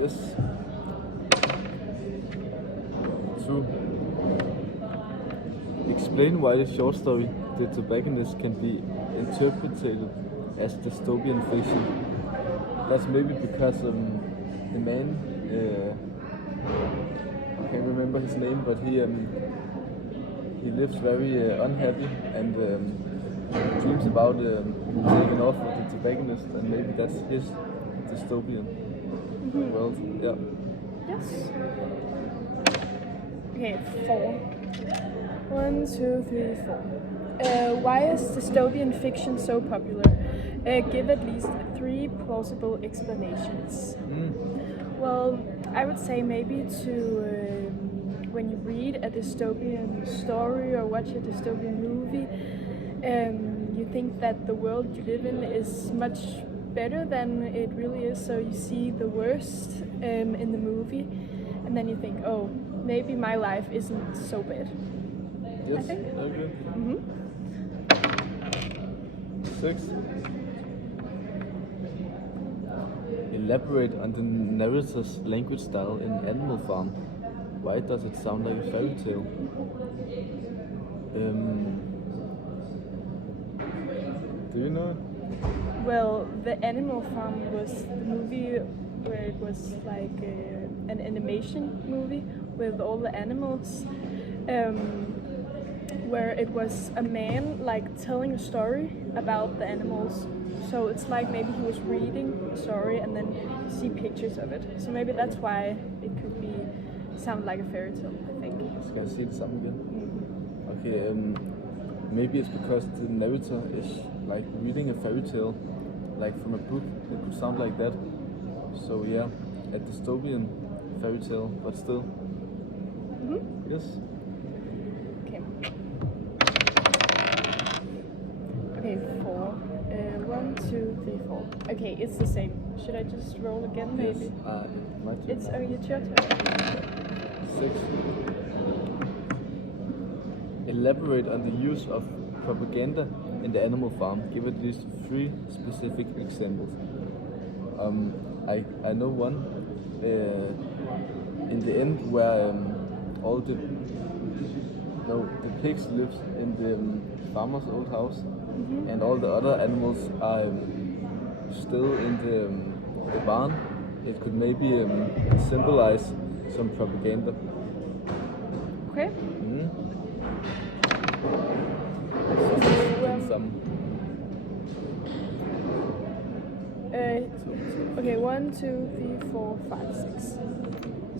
Yes. True. Explain why the short story The Tobacconist can be interpreted as dystopian fiction. That's maybe because the man, I can't remember his name, but he lives very unhappy and dreams about taking off with the tobacconist, and maybe that's his dystopian world. Yeah. Yes. Okay, 4. 1, 2, 3, 4. Why is dystopian fiction so popular? Give at least 3 plausible explanations. Well, I would say maybe when you read a dystopian story or watch a dystopian movie, you think that the world you live in is much better than it really is, so you see the worst in the movie, and then you think, oh, maybe my life isn't so bad. Yes, I think. okay. 6. Elaborate on the narrator's language style in Animal Farm. Why does it sound like a fairy tale? Do you know it? Well, the Animal Farm was the movie where it was like an animation movie with all the animals, where it was a man like telling a story about the animals. So it's like maybe he was reading a story and then you see pictures of it. So maybe that's why it could sound like a fairy tale, I think. Skal jeg sige det samme igen? Okay, maybe it's because the narrator is like reading a fairy tale, like from a book. It could sound like that. So yeah, a dystopian fairy tale, but still. Yes. Okay. Okay, 4. 1, 2, 3, 4. Okay, it's the same. Should I just roll again, maybe? Yes. My turn. It's your turn. 6. Elaborate on the use of propaganda in the Animal Farm. Give at least 3 specific examples. I know one in the end where all the pigs lives in the farmer's old house, and all the other animals are still in the barn. It could maybe symbolize some propaganda. Okay. Okay, 1, 2, 3, 4, 5, 6.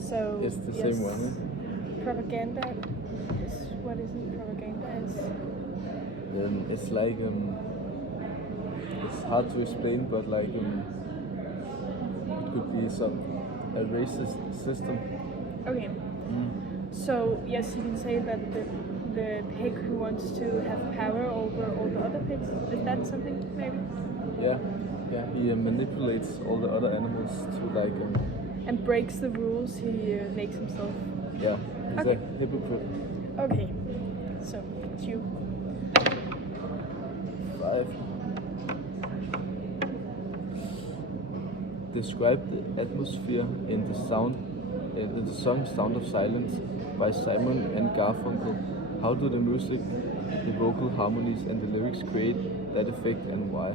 So It's the yes, same one. Yeah? Propaganda is what is it? Propaganda is. It's like it's hard to explain, but like it could be a racist system. Okay. So yes, you can say that the pig who wants to have power over all the other pigs. Is that something maybe? Yeah. He manipulates all the other animals to like and breaks the rules he makes himself. Yeah, he's Okay. a hypocrite. Okay. So it's you. 5. Describe the atmosphere in the song "Sound of Silence" by Simon and Garfunkel. How do the music, the vocal harmonies, and the lyrics create that effect, and why?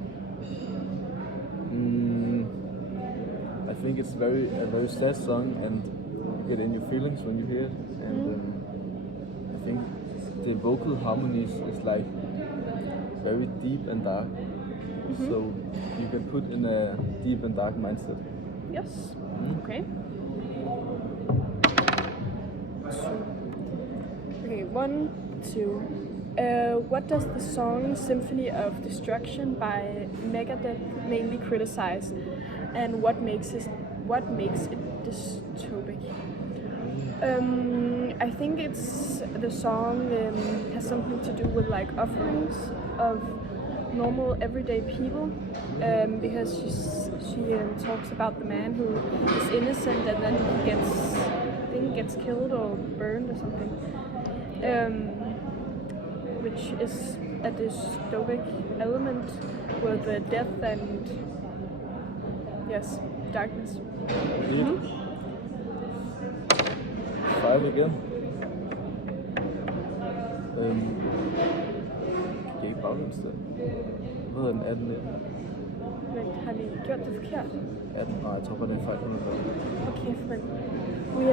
I think it's a very sad song, and you get in your feelings when you hear it. And I think the vocal harmonies is like very deep and dark, so you can put in a deep and dark mindset. Yes. Okay. Okay, 1, 2. What does the song "Symphony of Destruction" by Megadeth mainly criticize, and what makes it dystopic? I think it's the song has something to do with like offerings of normal everyday people, because she talks about the man who is innocent and then he gets killed or burned or something, which is a dystopic element with death and yes, darkness. Indeed. 5 again. Kan ikke baglæns der? Hvad hedder den? 18 der? Men har vi gjort det forkert? 18? Nej, jeg tror bare, det er fejl. Okay, friend. We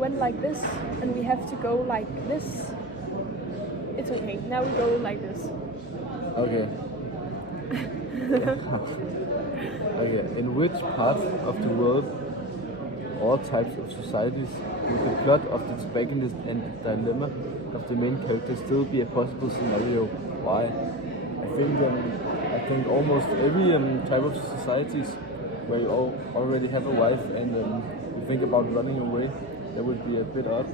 went like this, and we have to go like this. It's okay. Now we go like this. Okay. Okay. In which part of the world, all types of societies, would the plot of the tobacconist and the dilemma of the main character still be a possible scenario? Why? I think almost every type of societies where you already have a wife and you think about running away, that would be a bit odd.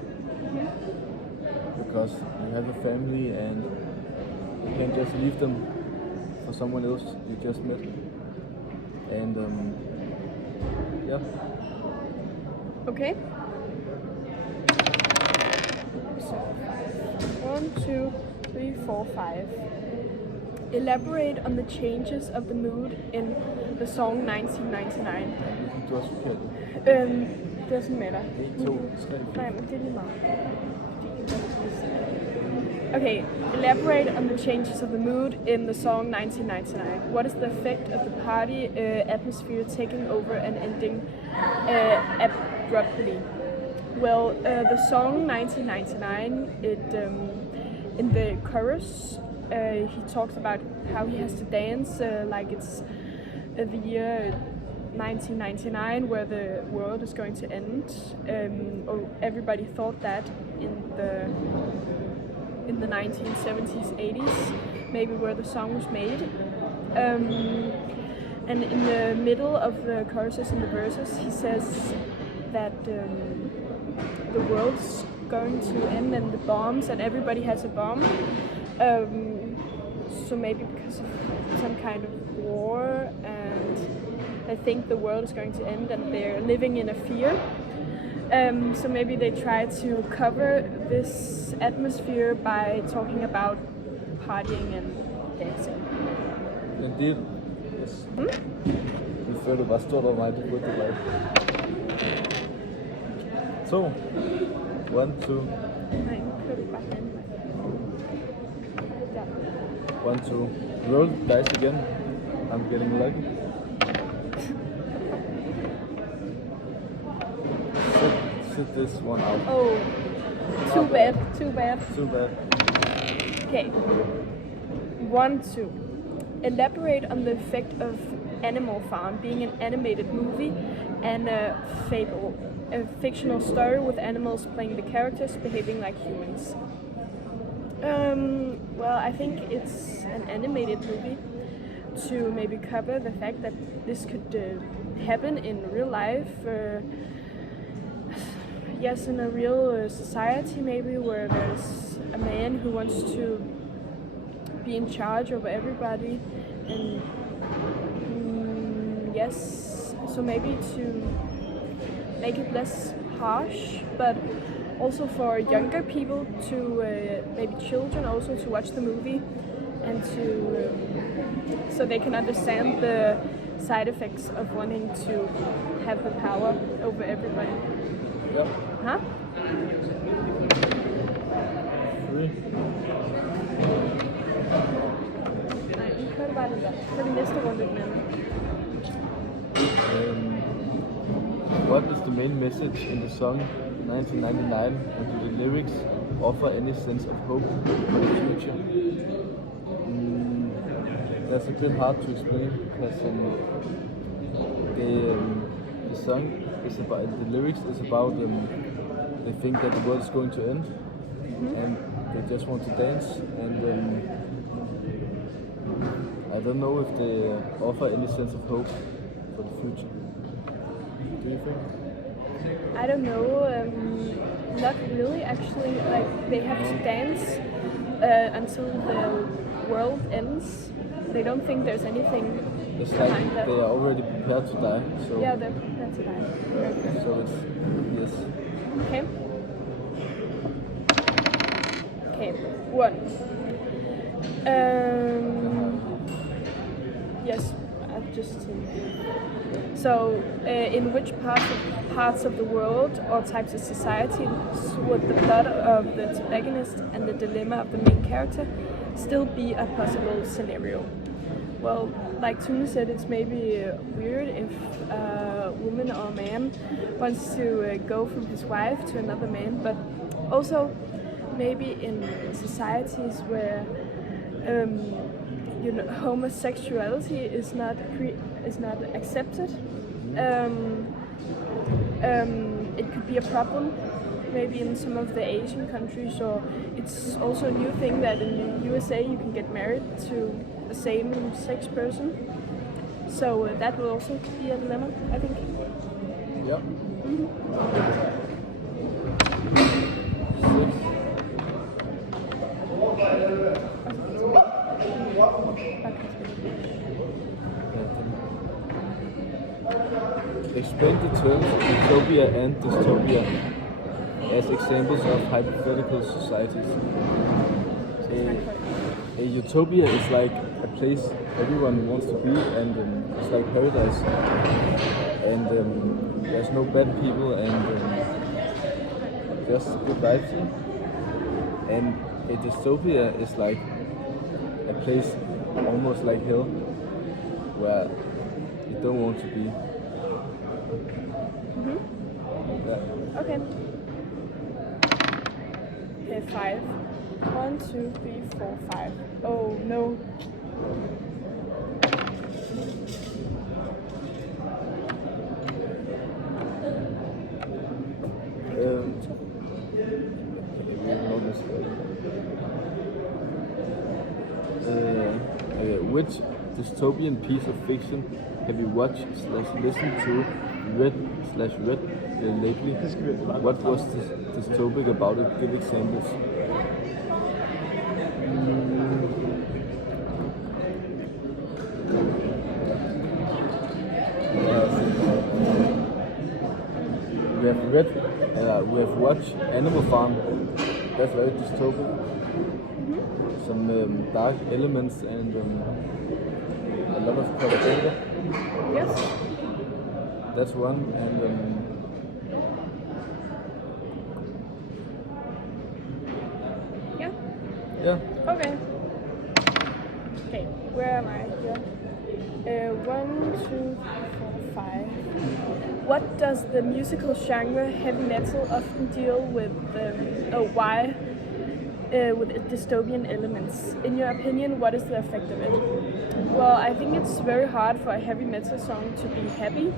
Because you have a family and you can't just leave them for someone else you just met. And yeah. Okay. So 1, 2, 3, 4, 5. Elaborate on the changes of the mood in the song 1999. Det er også forkert. Doesn't matter. 1, 2, 3. Nej, men det er lige meget. Okay, elaborate on the changes of the mood in the song 1999. What is the effect of the party atmosphere taking over and ending abruptly? Well, the song 1999, in the chorus, he talks about how he has to dance like it's the year 1999, where the world is going to end. Or everybody thought that in the 1970s, 80s, maybe where the song was made. And in the middle of the choruses and the verses, he says that the world's going to end and the bombs, and everybody has a bomb. So maybe because of some kind of war, and they think the world is going to end and they're living in a fear. So maybe they try to cover this atmosphere by talking about partying and dancing. Indeed. Yes. Du følte bare stort over mig, du burde det like. 2. 1, 2. Nej, nu kører vi bare den vej. 1, 2. Roll the dice again. I'm getting lucky. Sit this one out. Oh, too bad, too bad. Too bad. Okay. 1, 2. Elaborate on the effect of Animal Farm being an animated movie and a fable, a fictional story with animals playing the characters behaving like humans. Well, I think it's an animated movie to maybe cover the fact that this could happen in real life. Yes, in a real society maybe, where there's a man who wants to be in charge over everybody, and yes, so maybe to make it less harsh, but also for younger people to, maybe children also, to watch the movie and to, so they can understand the side effects of wanting to have the power over everybody. Yeah. Huh? 3. Nej, nu kører det bare den der. Så er det næste runde den anden. What is the main message in the song 1999, and do the lyrics offer any sense of hope for the future? That's a bit hard to explain because the song is about, the lyrics is about they think that the world is going to end, and they just want to dance, and I don't know if they offer any sense of hope for the future. Do you think? I don't know, not really actually. Like, they have to dance until the world ends. They don't think there's anything It's behind like that. they are already prepared to die, so Yeah, that's it. Okay. so it's yes. Okay. Okay. 1. Yes, I'll just to. So, in which parts of the world or types of society would the plot of the protagonist and the dilemma of the main character still be a possible scenario? Well, like Tune said, it's maybe weird if a woman or a man wants to go from his wife to another man, but also maybe in societies where homosexuality is not accepted. It could be a problem, maybe in some of the Asian countries, or it's also a new thing that in the USA you can get married to the same sex person. So that will also be a dilemma, I think. Yeah. Explain the terms utopia and dystopia as examples of hypothetical societies. A utopia is like a place everyone wants to be, and it's like paradise. And there's no bad people, and just good vibes. And a dystopia is like a place almost like hell, where you don't want to be. Yeah. Okay. Okay, 5. 1, 2, 3, 4, 5. Oh no. Which dystopian piece of fiction have you watched/listened to, read lately? What was dystopic about it? Give examples. We have watched Animal Farm. That's very dystopic. Some dark elements and a lot of propaganda. Yes. That's one, and Yeah. yeah. Okay. Okay, where am I here? 1, 2, 3, 4, 5. What does the musical genre heavy metal often deal with? Why? With dystopian elements. In your opinion, what is the effect of it? Well, I think it's very hard for a heavy metal song to be happy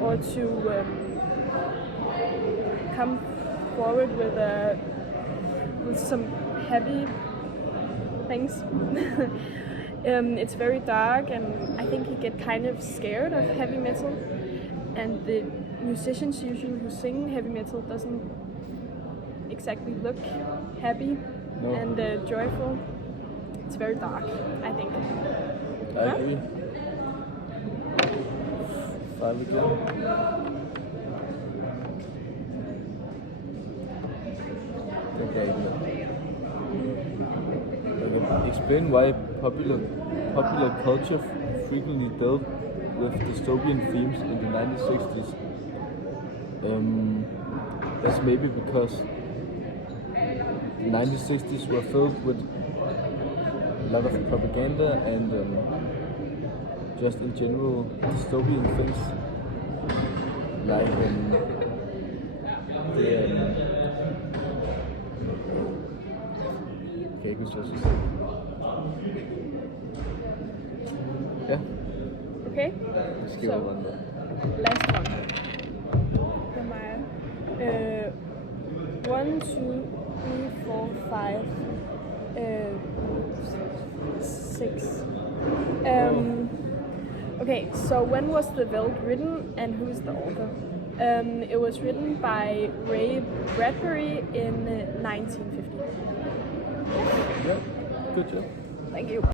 or to come forward with some heavy things. It's very dark, and I think you get kind of scared of heavy metal. And the musicians usually who sing heavy metal doesn't exactly look happy. No. And joyful. It's very dark, I think. I agree. 5 again. Okay. Explain why popular culture frequently dealt with dystopian themes in the 1960s. That's maybe because the 1960s were filled with a lot of propaganda and just in general dystopian things, like yeah. Okay. Let's give it one more. Last one. Am I? 1, 2, 3, 4, 5, 6. Okay, so when was The Veld written and who is the author? It was written by Ray Bradbury in 1950. Yeah, good job. Thank you.